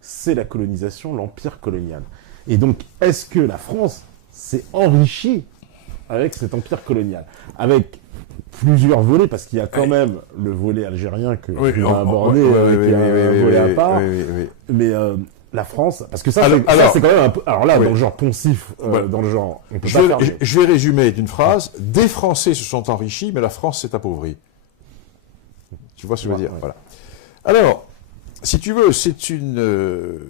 c'est la colonisation, l'empire colonial. Et donc, est-ce que la France s'est enrichie avec cet empire colonial? Avec plusieurs volets, parce qu'il y a quand même le volet algérien que Oui, tu as abordé, qui est un volet à part. Mais la France, parce que ça, c'est quand même un peu... Alors là, dans le genre poncif, dans le genre... On peut pas faire... Je vais résumer d'une phrase. Des Français se sont enrichis, mais la France s'est appauvrie. Tu vois ce que je veux dire? Voilà. Alors, si tu veux, c'est une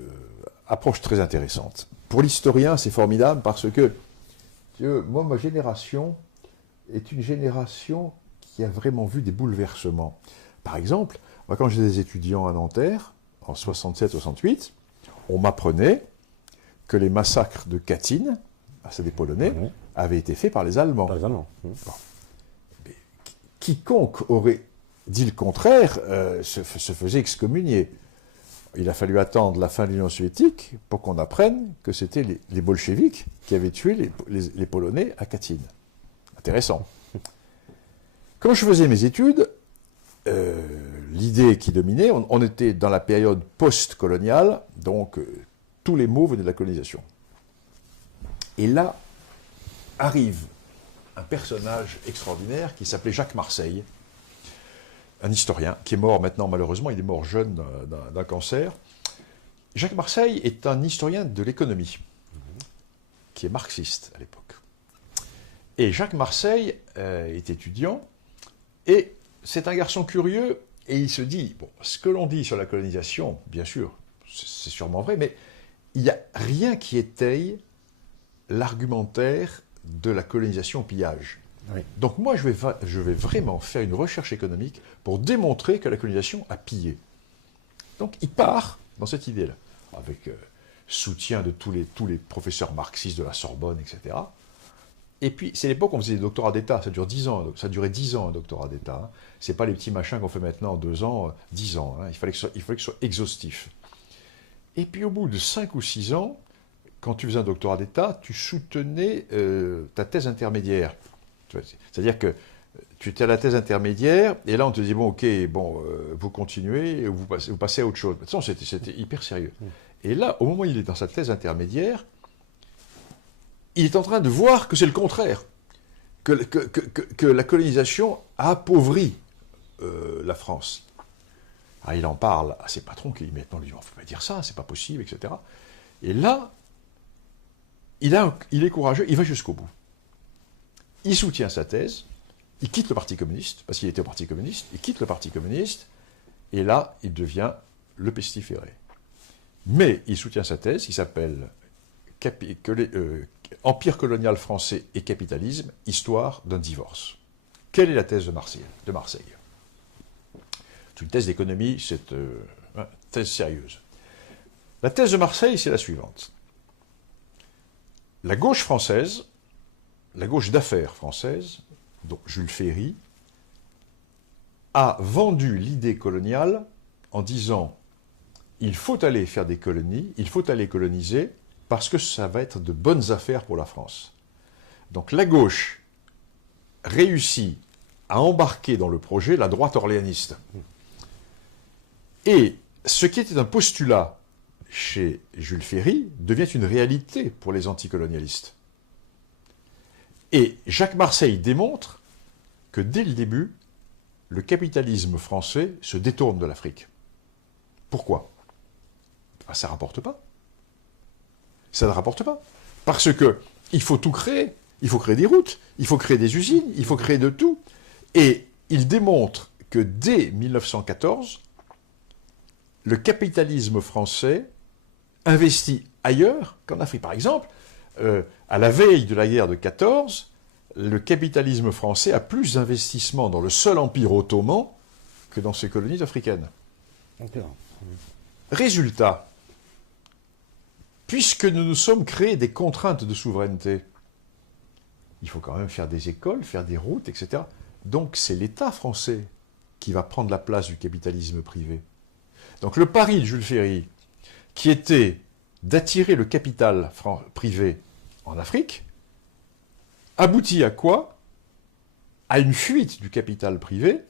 approche très intéressante. Pour l'historien, c'est formidable parce que, moi, ma génération est une génération qui a vraiment vu des bouleversements. Par exemple, moi, quand j'étais des étudiants à Nanterre, en 67-68, on m'apprenait que les massacres de Katyn, c'est des Polonais, avaient été faits par les Allemands. Par les Allemands. Bon. Mais quiconque aurait dit le contraire se faisait excommunier. Il a fallu attendre la fin de l'Union soviétique pour qu'on apprenne que c'était les bolcheviks qui avaient tué les Polonais à Katyn. Intéressant. Quand je faisais mes études, l'idée qui dominait, on était dans la période post-coloniale, donc tous les mots venaient de la colonisation. Et là arrive un personnage extraordinaire qui s'appelait Jacques Marseille, un historien qui est mort maintenant malheureusement, il est mort jeune d'un cancer. Jacques Marseille est un historien de l'économie, qui est marxiste à l'époque. Et Jacques Marseille est étudiant, et c'est un garçon curieux, et il se dit, bon, ce que l'on dit sur la colonisation, bien sûr, c'est sûrement vrai, mais il n'y a rien qui étaye l'argumentaire de la colonisation au pillage. Oui. Donc moi, je vais vraiment faire une recherche économique pour démontrer que la colonisation a pillé. Donc il part dans cette idée-là, avec soutien de tous les professeurs marxistes de la Sorbonne, etc. Et puis, c'est l'époque où on faisait des doctorats d'État, ça dure 10 ans, ça durait 10 ans un doctorat d'État. Hein. C'est pas les petits machins qu'on fait maintenant en 2 ans, 10 ans. Hein. Il fallait que ce soit exhaustif. Et puis au bout de 5 ou 6 ans, quand tu faisais un doctorat d'État, tu soutenais ta thèse intermédiaire. C'est-à-dire que tu étais à la thèse intermédiaire, et là on te dit, bon, ok, bon, vous continuez, vous passez à autre chose. De toute façon, c'était hyper sérieux. Et là, au moment où il est dans sa thèse intermédiaire, il est en train de voir que c'est le contraire, que la colonisation a appauvri la France. Alors, il en parle à ses patrons qui maintenant lui disent, on ne peut pas dire ça, c'est pas possible, etc. Et là, il est courageux, il va jusqu'au bout. Il soutient sa thèse, il quitte le Parti communiste, parce qu'il était au Parti communiste, il quitte le Parti communiste, et là, il devient le pestiféré. Mais il soutient sa thèse, qui s'appelle Empire colonial français et capitalisme, histoire d'un divorce. Quelle est la thèse de Marseille? C'est une thèse d'économie, c'est une thèse sérieuse. La thèse de Marseille, c'est la suivante. La gauche française, la gauche d'affaires française, dont Jules Ferry, a vendu l'idée coloniale en disant « il faut aller faire des colonies, il faut aller coloniser, parce que ça va être de bonnes affaires pour la France. » Donc la gauche réussit à embarquer dans le projet la droite orléaniste. Et ce qui était un postulat chez Jules Ferry devient une réalité pour les anticolonialistes. Et Jacques Marseille démontre que dès le début, le capitalisme français se détourne de l'Afrique. Pourquoi? Ça ne rapporte pas. Ça ne rapporte pas. Parce que il faut tout créer. Il faut créer des routes, il faut créer des usines, il faut créer de tout. Et il démontre que dès 1914, le capitalisme français investit ailleurs qu'en Afrique. Par exemple, à la veille de la guerre de 14, le capitalisme français a plus d'investissements dans le seul empire ottoman que dans ses colonies africaines. Okay. Résultat, puisque nous nous sommes créés des contraintes de souveraineté, il faut quand même faire des écoles, faire des routes, etc. Donc c'est l'État français qui va prendre la place du capitalisme privé. Donc le pari de Jules Ferry, qui était d'attirer le capital privé en Afrique, aboutit à quoi? À une fuite du capital privé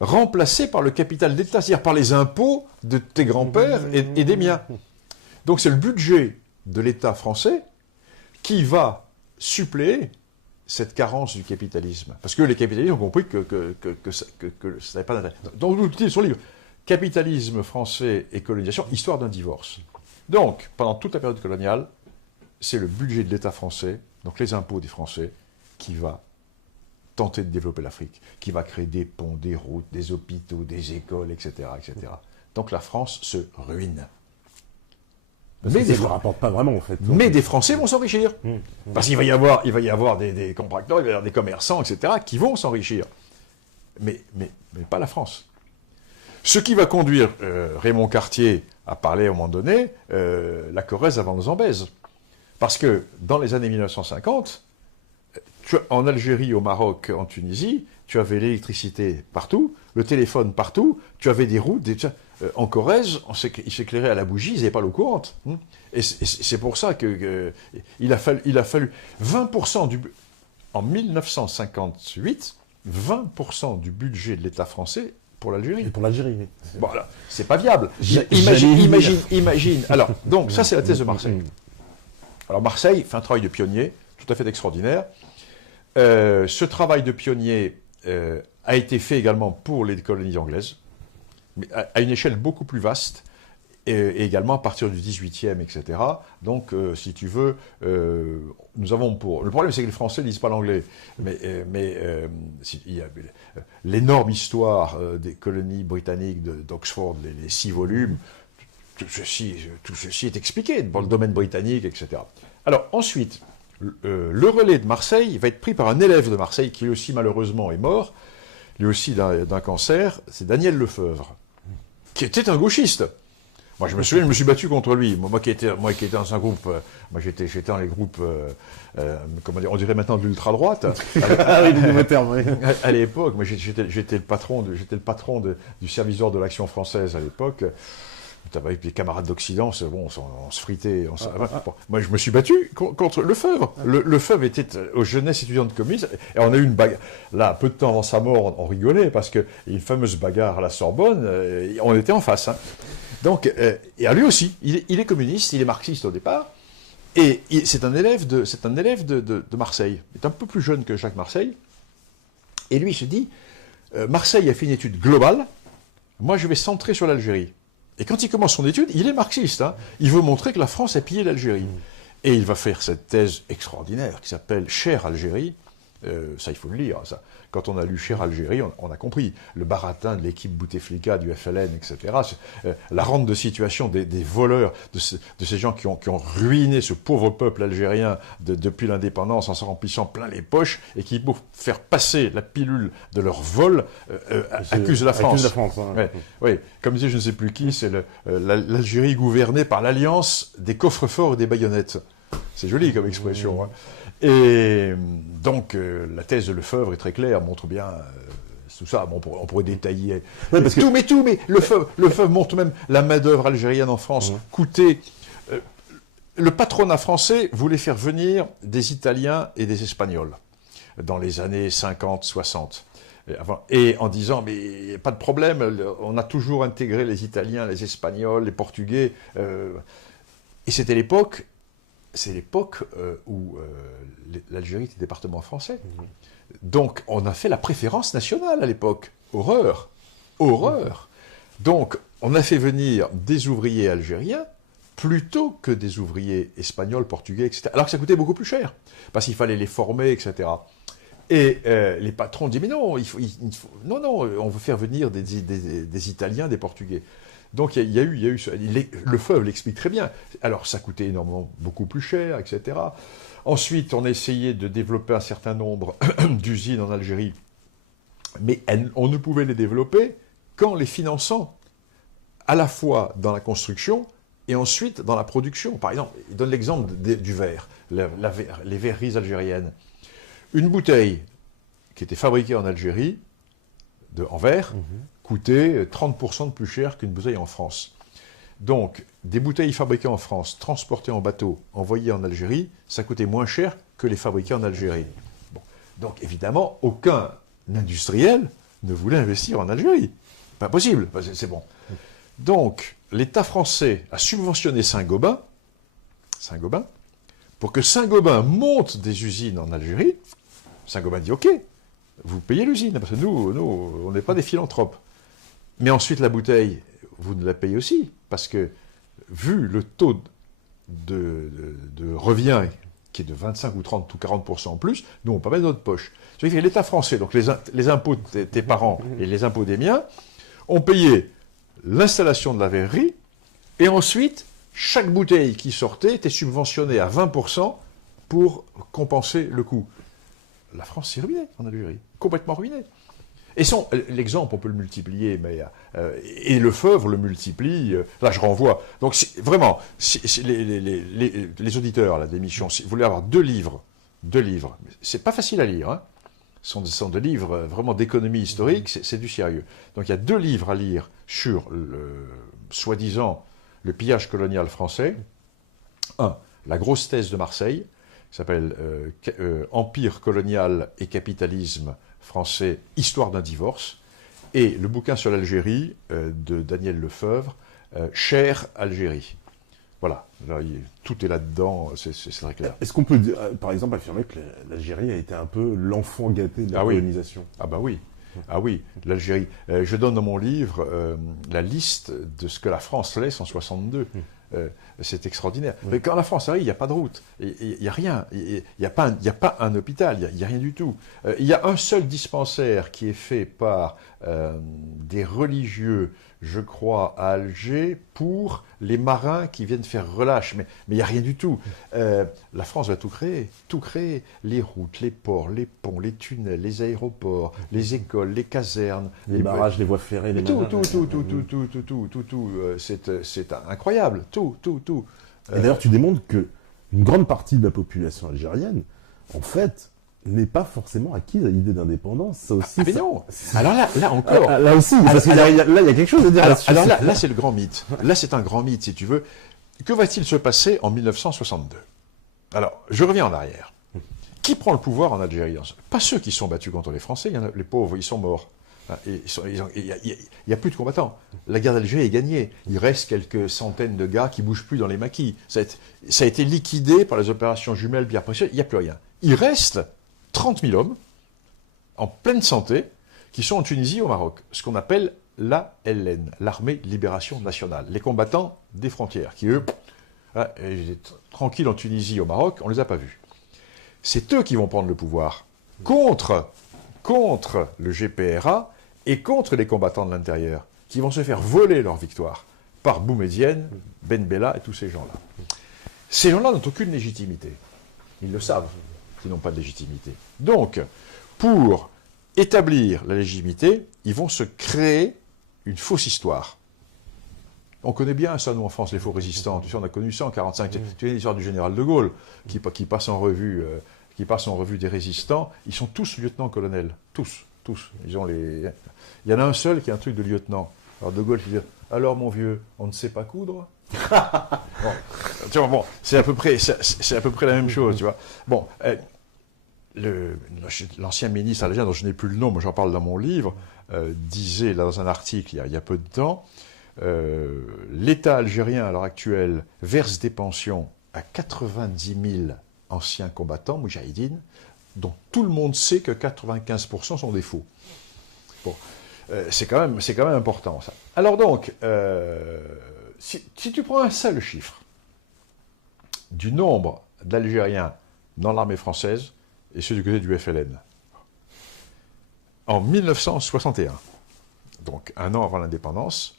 remplacé par le capital d'État, c'est-à-dire par les impôts de tes grands-pères et des miens. Donc c'est le budget de l'État français qui va suppléer cette carence du capitalisme. Parce que les capitalistes ont compris que ça n'avait pas d'intérêt. Donc nous utilisons son livre « Capitalisme français et colonisation, histoire d'un divorce ». Donc, pendant toute la période coloniale, c'est le budget de l'État français, donc les impôts des Français, qui va tenter de développer l'Afrique, qui va créer des ponts, des routes, des hôpitaux, des écoles, etc. etc. Donc la France se ruine. Mais ça ne rapporte pas vraiment, en fait. Mais des Français vont s'enrichir. Parce qu'il va y avoir des contracteurs, il va y avoir des commerçants, etc., qui vont s'enrichir. Mais pas la France. Ce qui va conduire Raymond Cartier à parler à un moment donné, la Corrèze avant le Zambèze. Parce que dans les années 1950, en Algérie, au Maroc, en Tunisie, tu avais l'électricité partout, le téléphone partout, tu avais des routes, en Corrèze, ils s'éclairaient à la bougie, ils n'avaient pas l'eau courante. Et c'est pour ça qu'il a fallu 20% en 1958, 20% du budget de l'État français pour l'Algérie. Et pour l'Algérie. Voilà, c'est pas viable. Imagine. Alors, donc, ça, c'est la thèse de Marseille. Alors, Marseille fait un travail de pionnier, tout à fait extraordinaire. Ce travail de pionnier a été fait également pour les colonies anglaises, mais à une échelle beaucoup plus vaste, et également à partir du 18e, etc. Donc, si tu veux, nous avons pour... Le problème, c'est que les Français ne lisent pas l'anglais, mais il y a l'énorme histoire des colonies britanniques d'Oxford, les 6 volumes, tout ceci est expliqué dans le domaine britannique, etc. Alors, ensuite, le relais de Marseille va être pris par un élève de Marseille, qui aussi, malheureusement, est mort, lui aussi d'un cancer, c'est Daniel Lefebvre, qui était un gauchiste. Moi, je me souviens, je me suis battu contre lui. Moi qui étais dans un groupe, moi j'étais dans les groupes, comment dire, on dirait maintenant de l'ultra-droite. Ah oui, le nouveau terme, oui. À l'époque, moi j'étais le patron du service d'ordre de l'Action française à l'époque. Avec les camarades d'Occident, bon, on se fritait. Bon, moi, je me suis battu contre Lefebvre. Lefebvre était aux jeunesses étudiantes communistes, et on a eu une bagarre. Là, peu de temps avant sa mort, on rigolait, parce qu'il y a une fameuse bagarre à la Sorbonne, on était en face. Hein. Donc, et à lui aussi, il est communiste, il est marxiste au départ, et c'est un élève de Marseille. Il est un peu plus jeune que Jacques Marseille, et lui, il se dit, Marseille a fait une étude globale, moi je vais centrer sur l'Algérie. Et quand il commence son étude, il est marxiste. Hein. Il veut montrer que la France a pillé l'Algérie. Et il va faire cette thèse extraordinaire qui s'appelle « Chère Algérie ». Ça, il faut le lire. Ça. Quand on a lu « Chère Algérie », on a compris. Le baratin de l'équipe Bouteflika, du FLN, etc. La rente de situation des voleurs, de ces gens qui ont ruiné ce pauvre peuple algérien depuis l'indépendance en s'en remplissant plein les poches et qui, pour faire passer la pilule de leur vol, accusent la France. Hein. Oui, comme disait je ne sais plus qui, c'est l'Algérie gouvernée par l'alliance des coffres-forts et des baïonnettes. C'est joli comme expression. Hein. Et donc, la thèse de Lefebvre est très claire, montre bien tout ça. Bon, on pourrait détailler mais Lefebvre montre même la main-d'œuvre algérienne en France coûtait. Le patronat français voulait faire venir des Italiens et des Espagnols dans les années 50-60. Et en disant, mais pas de problème, on a toujours intégré les Italiens, les Espagnols, les Portugais. Et c'était l'époque. C'est l'époque où l'Algérie était département français. Donc, on a fait la préférence nationale à l'époque. Horreur. Horreur. Donc, on a fait venir des ouvriers algériens plutôt que des ouvriers espagnols, portugais, etc. Alors que ça coûtait beaucoup plus cher, parce qu'il fallait les former, etc. Et les patrons disaient, mais non, non, on veut faire venir des Italiens, des Portugais. Donc il y a eu Lefebvre l'explique très bien. Alors ça coûtait énormément beaucoup plus cher, etc. Ensuite, on a essayé de développer un certain nombre d'usines en Algérie, mais on ne pouvait les développer qu'en les finançant à la fois dans la construction et ensuite dans la production. Par exemple, il donne l'exemple du verre, les verreries algériennes. Une bouteille qui était fabriquée en Algérie, en verre, coûtait 30% de plus cher qu'une bouteille en France. Donc, des bouteilles fabriquées en France, transportées en bateau, envoyées en Algérie, ça coûtait moins cher que les fabriquées en Algérie. Bon. Donc, évidemment, aucun industriel ne voulait investir en Algérie. Pas possible, c'est bon. Donc, l'État français a subventionné Saint-Gobain, pour que Saint-Gobain monte des usines en Algérie. Saint-Gobain dit, OK, vous payez l'usine, parce que nous, on n'est pas des philanthropes. Mais ensuite, la bouteille, vous nous la payez aussi, parce que, vu le taux de revient qui est de 25 ou 30 ou 40% en plus, nous, on peut mettre dans notre poche. Ça veut dire que l'État français, donc les impôts de tes parents et les impôts des miens, ont payé l'installation de la verrerie, et ensuite, chaque bouteille qui sortait était subventionnée à 20% pour compenser le coût. La France s'est ruinée en Algérie, complètement ruinée. Et l'exemple, on peut le multiplier, mais et Lefebvre le multiplie. Là, je renvoie. Donc, vraiment, les auditeurs là, d'émission, si vous voulez avoir deux livres, c'est pas facile à lire. Hein. Ce sont deux livres vraiment d'économie historique, c'est du sérieux. Donc, il y a deux livres à lire sur soi-disant le pillage colonial français. Un, la grosse thèse de Marseille, qui s'appelle Empire colonial et capitalisme français, histoire d'un divorce, et le bouquin sur l'Algérie de Daniel Lefebvre, Cher Algérie. Voilà, là, tout est là-dedans, c'est très clair. Est-ce qu'on peut, par exemple, affirmer que l'Algérie a été un peu l'enfant gâté de la colonisation? Ah bah oui. Ah oui, l'Algérie. Je donne dans mon livre la liste de ce que la France laisse en 62. C'est extraordinaire. Mais quand la France arrive, il n'y a pas de route. Il n'y a rien. Il n'y a pas un hôpital. Il n'y a rien du tout. Il y a un seul dispensaire qui est fait par des religieux, je crois, à Alger, pour les marins qui viennent faire relâche. Mais il n'y a rien du tout. La France va tout créer. Tout créer. Les routes, les ports, les ponts, les tunnels, les aéroports, les écoles, les casernes. Les barrages, les voies ferrées, les tout. C'est incroyable. Tout. Et d'ailleurs, tu démontres que une grande partie de la population algérienne, en fait, n'est pas forcément acquise à l'idée d'indépendance. Ça aussi. Mais non. Alors là encore. Là aussi, là, il y a quelque chose à dire. Alors là, c'est le grand mythe. Là, c'est un grand mythe, si tu veux. Que va-t-il se passer en 1962 ? Alors, je reviens en arrière. Qui prend le pouvoir en Algérie ? Pas ceux qui sont battus contre les Français. Les pauvres, ils sont morts. Il n'y a plus de combattants. La guerre d'Algérie est gagnée. Il reste quelques centaines de gars qui ne bougent plus dans les maquis. Ça a été liquidé par les opérations jumelles Pierre Précieux. Il n'y a plus rien. Il reste 30 000 hommes en pleine santé qui sont en Tunisie et au Maroc. Ce qu'on appelle l'ALN, l'Armée de Libération Nationale. Les combattants des frontières qui, eux, étaient tranquilles en Tunisie et au Maroc, on ne les a pas vus. C'est eux qui vont prendre le pouvoir contre le GPRA et contre les combattants de l'intérieur, qui vont se faire voler leur victoire par Boumedienne, Ben Bella et tous ces gens-là. Ces gens-là n'ont aucune légitimité. Ils le savent qu'ils n'ont pas de légitimité. Donc, pour établir la légitimité, ils vont se créer une fausse histoire. On connaît bien ça, nous, en France, les faux résistants. Tu sais, on a connu ça en 1945. Tu sais l'histoire du général de Gaulle, qui passe en revue... des résistants, ils sont tous lieutenants-colonels. Tous. Il y en a un seul qui a un truc de lieutenant. Alors De Gaulle, il dit, alors mon vieux, on ne sait pas coudre. C'est à peu près la même chose, tu vois. Bon, l'ancien ministre algérien, dont je n'ai plus le nom, mais j'en parle dans mon livre, disait là, dans un article il y a peu de temps, l'État algérien à l'heure actuelle verse des pensions à 90 000 anciens combattants, moudjahidines, dont tout le monde sait que 95% sont des faux. Bon, c'est quand même important, ça. Alors donc, si tu prends un seul chiffre du nombre d'Algériens dans l'armée française et ceux du côté du FLN, en 1961, donc un an avant l'indépendance,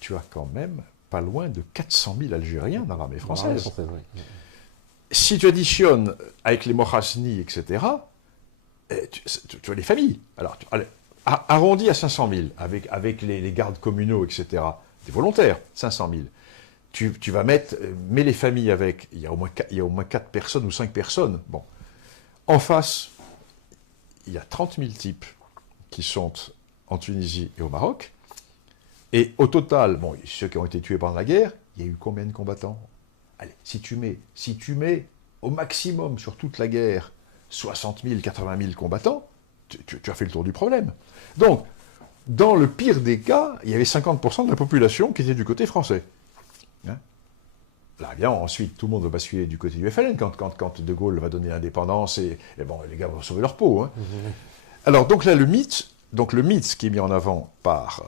tu as quand même pas loin de 400 000 Algériens dans l'armée française. Oui. Si tu additionnes avec les Mohassni, etc., tu as les familles. Alors, arrondi à 500 000, avec les gardes communaux, etc., des volontaires, 500 000. Tu vas mettre, mets les familles avec, il y a au moins 4 personnes ou 5 personnes. Bon. En face, il y a 30 000 types qui sont en Tunisie et au Maroc. Et au total, bon, ceux qui ont été tués pendant la guerre, il y a eu combien de combattants ? Allez, si tu mets au maximum sur toute la guerre 60 000, 80 000 combattants, tu as fait le tour du problème. Donc, Dans le pire des cas, il y avait 50% de la population qui était du côté français. Hein? Là, bien, ensuite, tout le monde va basculer du côté du FLN quand De Gaulle va donner l'indépendance et bon, les gars vont sauver leur peau. Hein. Alors, donc là, le mythe qui est mis en avant par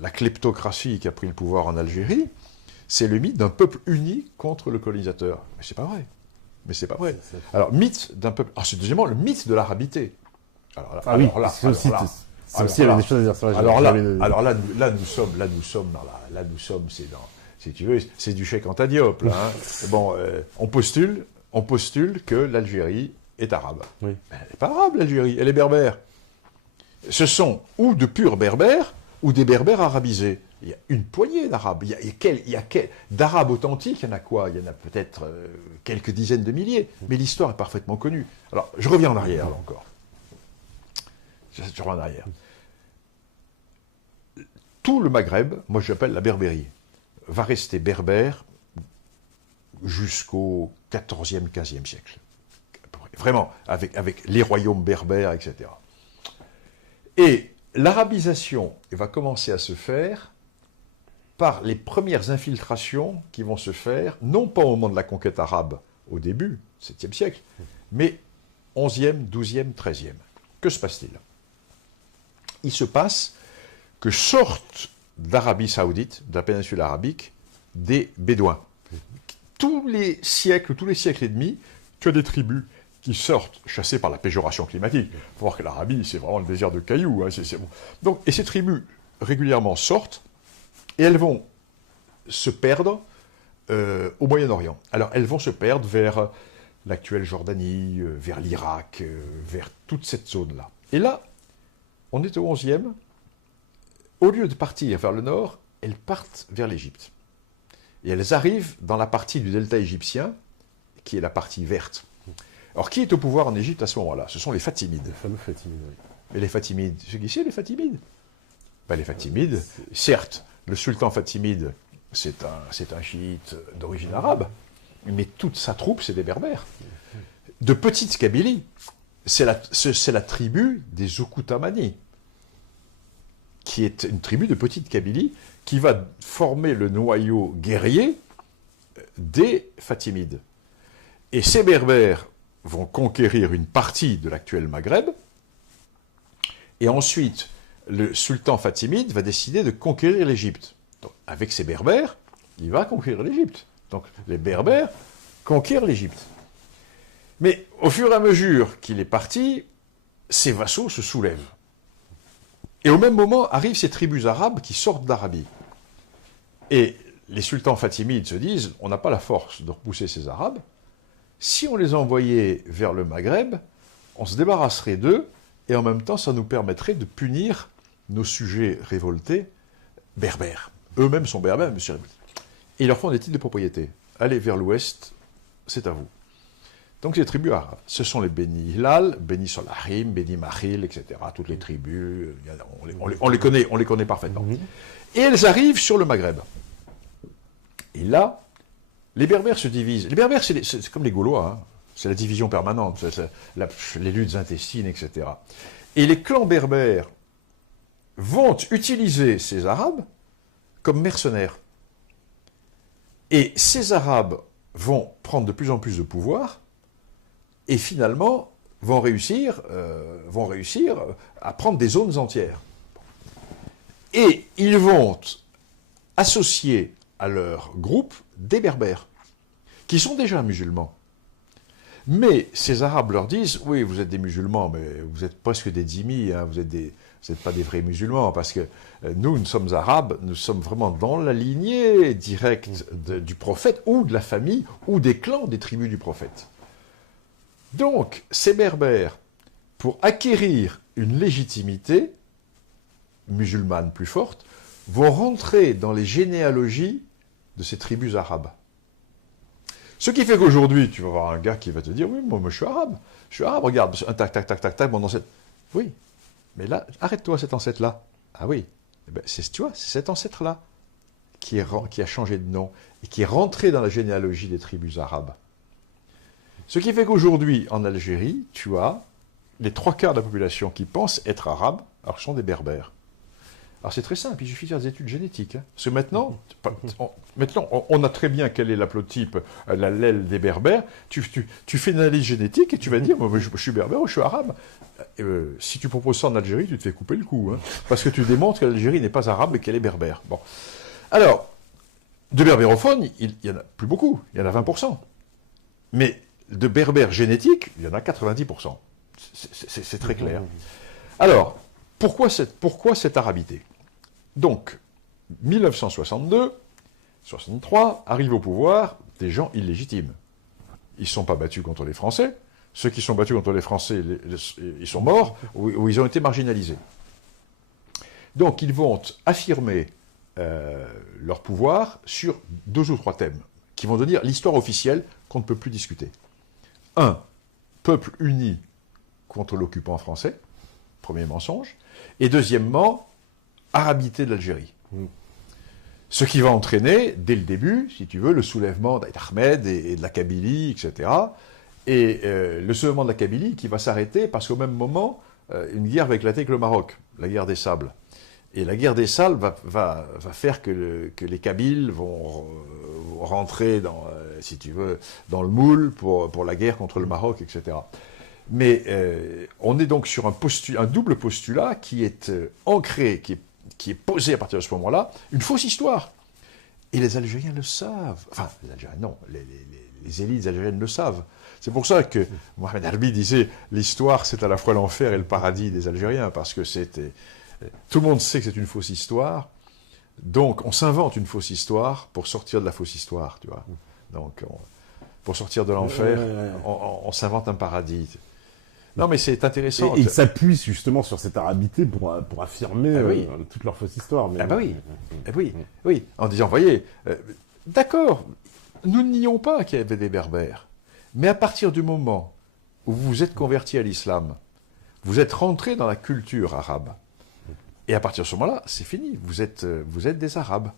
la kleptocratie qui a pris le pouvoir en Algérie, c'est le mythe d'un peuple uni contre le colonisateur. Mais c'est pas vrai. Mais c'est pas vrai. Alors, mythe d'un peuple. Alors, c'est deuxièmement le mythe de l'arabité. Alors là, oui, c'est aussi, il y avait des choses à dire sur la là, nous sommes, c'est dans, si tu veux, c'est du Cheikh Anta Diop, là. Hein. Bon, on postule que l'Algérie est arabe. Oui. Mais elle n'est pas arabe, l'Algérie, elle est berbère. Ce sont ou de purs berbères, ou des berbères arabisés. Il y a une poignée d'arabes. D'arabes authentiques, il y en a quoi? Il y en a peut-être quelques dizaines de milliers. Mais l'histoire est parfaitement connue. Alors, je reviens en arrière, là encore. Je reviens en arrière. Tout le Maghreb, moi j'appelle la Berbérie, va rester berbère jusqu'au XIVe, XVe siècle. Vraiment, avec les royaumes berbères, etc. Et l'arabisation va commencer à se faire par les premières infiltrations qui vont se faire, non pas au moment de la conquête arabe au début, 7e siècle, mais 11e, 12e, 13e. Que se passe-t-il? Il se passe que sortent d'Arabie Saoudite, de la péninsule arabique, des Bédouins. Tous les siècles et demi, tu as des tribus qui sortent, chassées par la péjoration climatique. Il faut voir que l'Arabie, c'est vraiment le désert de cailloux. Hein, bon. Donc, et ces tribus, régulièrement, sortent, et elles vont se perdre au Moyen-Orient. Alors, elles vont se perdre vers l'actuelle Jordanie, vers l'Irak, vers toute cette zone-là. Et là, on est au 11e. Au lieu de partir vers le nord, elles partent vers l'Égypte. Et elles arrivent dans la partie du delta égyptien, qui est la partie verte. Alors, qui est au pouvoir en Égypte à ce moment-là? Ce sont les Fatimides. Les fameux Fatimides, oui. Mais les Fatimides, ce qui c'est les Fatimides? Ben, les Fatimides, certes, le sultan Fatimide, c'est un chiite d'origine arabe, mais toute sa troupe, c'est des Berbères. De petite Kabylie, c'est la tribu des Okoutamani, qui est une tribu de petite Kabylie, qui va former le noyau guerrier des Fatimides. Et ces Berbères vont conquérir une partie de l'actuel Maghreb, et ensuite, le sultan Fatimide va décider de conquérir l'Égypte. Avec ses Berbères, il va conquérir l'Égypte. Donc, les Berbères conquièrent l'Égypte. Mais au fur et à mesure qu'il est parti, ses vassaux se soulèvent. Et au même moment, arrivent ces tribus arabes qui sortent d'Arabie. Et les sultans fatimides se disent, on n'a pas la force de repousser ces Arabes. Si on les envoyait vers le Maghreb, on se débarrasserait d'eux, et en même temps, ça nous permettrait de punir nos sujets révoltés berbères. Eux-mêmes sont berbères, monsieur révoltés. Et ils leur font des titres de propriété. Allez vers l'ouest, c'est à vous. Donc ces tribus arabes, ce sont les Beni Hilal, Beni Solahim, Beni Mahil, etc. Toutes les tribus, on les connaît parfaitement. Et elles arrivent sur le Maghreb. Et là, les Berbères se divisent. Les Berbères, c'est comme les Gaulois, hein. C'est la division permanente, les luttes intestines, etc. Et les clans berbères vont utiliser ces Arabes comme mercenaires. Et ces Arabes vont prendre de plus en plus de pouvoir, et finalement vont réussir à prendre des zones entières. Et ils vont associer à leur groupe des Berbères, qui sont déjà musulmans. Mais ces Arabes leur disent, oui, vous êtes des musulmans, mais vous êtes presque des dhimmis, hein, vous n'êtes pas des vrais musulmans, parce que nous sommes Arabes, nous sommes vraiment dans la lignée directe du prophète, ou de la famille, ou des clans des tribus du prophète. Donc, ces Berbères, pour acquérir une légitimité musulmane plus forte, vont rentrer dans les généalogies de ces tribus arabes. Ce qui fait qu'aujourd'hui, tu vas voir un gars qui va te dire, oui, moi je suis arabe, regarde, un tac, mon ancêtre. Oui, mais là, arrête-toi cet ancêtre-là. Ah oui, eh ben, tu vois, c'est cet ancêtre-là qui a changé de nom et qui est rentré dans la généalogie des tribus arabes. Ce qui fait qu'aujourd'hui, en Algérie, tu as les 3/4 de la population qui pensent être arabes, alors sont des berbères. Alors c'est très simple, il suffit de faire des études génétiques. Hein. Parce que maintenant, on a très bien quel est l'haplotype, l'allèle des berbères. Tu fais une analyse génétique et tu vas dire, moi, je suis berbère ou je suis arabe. Si tu proposes ça en Algérie, tu te fais couper le cou. Hein, parce que tu démontres que l'Algérie n'est pas arabe et qu'elle est berbère. Bon. Alors, de berbérophones, il n'y en a plus beaucoup, il y en a 20%. Mais de berbères génétiques, il y en a 90%. C'est très clair. Alors, pourquoi cette arabité? Donc, 1962, 63, arrivent au pouvoir des gens illégitimes. Ils ne sont pas battus contre les Français. Ceux qui sont battus contre les Français, ils sont morts ou ils ont été marginalisés. Donc, ils vont affirmer leur pouvoir sur 2 ou 3 thèmes qui vont devenir l'histoire officielle qu'on ne peut plus discuter. 1. Peuple uni contre l'occupant français, premier mensonge. Et deuxièmement, arabité de l'Algérie. Ce qui va entraîner, dès le début, si tu veux, le soulèvement d'Aïd Ahmed et de la Kabylie, etc. Et le soulèvement de la Kabylie qui va s'arrêter parce qu'au même moment, une guerre va éclater avec le Maroc, la guerre des Sables. Et la guerre des Sables va faire que les Kabyles vont rentrer si tu veux, dans le moule pour la guerre contre le Maroc, etc. Mais on est donc sur un double postulat qui est ancré, qui est posé à partir de ce moment-là, une fausse histoire. Et les Algériens le savent. Enfin, les Algériens, non, les élites algériennes le savent. C'est pour ça que Mohamed Harbi disait l'histoire, c'est à la fois l'enfer et le paradis des Algériens, parce que tout le monde sait que c'est une fausse histoire. Donc, on s'invente une fausse histoire pour sortir de la fausse histoire, tu vois. Donc, pour sortir de l'enfer, on s'invente un paradis. Non, mais c'est intéressant. Et ils s'appuient justement sur cette arabité pour affirmer toute leur fausse histoire. Mais... oui. En disant, voyez, d'accord, nous ne nions pas qu'il y avait des berbères, mais à partir du moment où vous vous êtes converti à l'islam, vous êtes rentré dans la culture arabe. Et à partir de ce moment-là, c'est fini. Vous êtes des Arabes.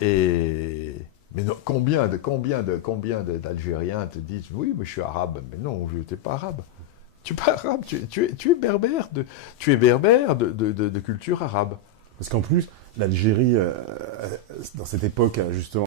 Mais non, combien d'Algériens te disent oui, mais je suis arabe. Mais non, je n'étais pas arabe. Tu n'es pas arabe. Tu es berbère. Tu es berbère de culture arabe. Parce qu'en plus, l'Algérie, dans cette époque, justement,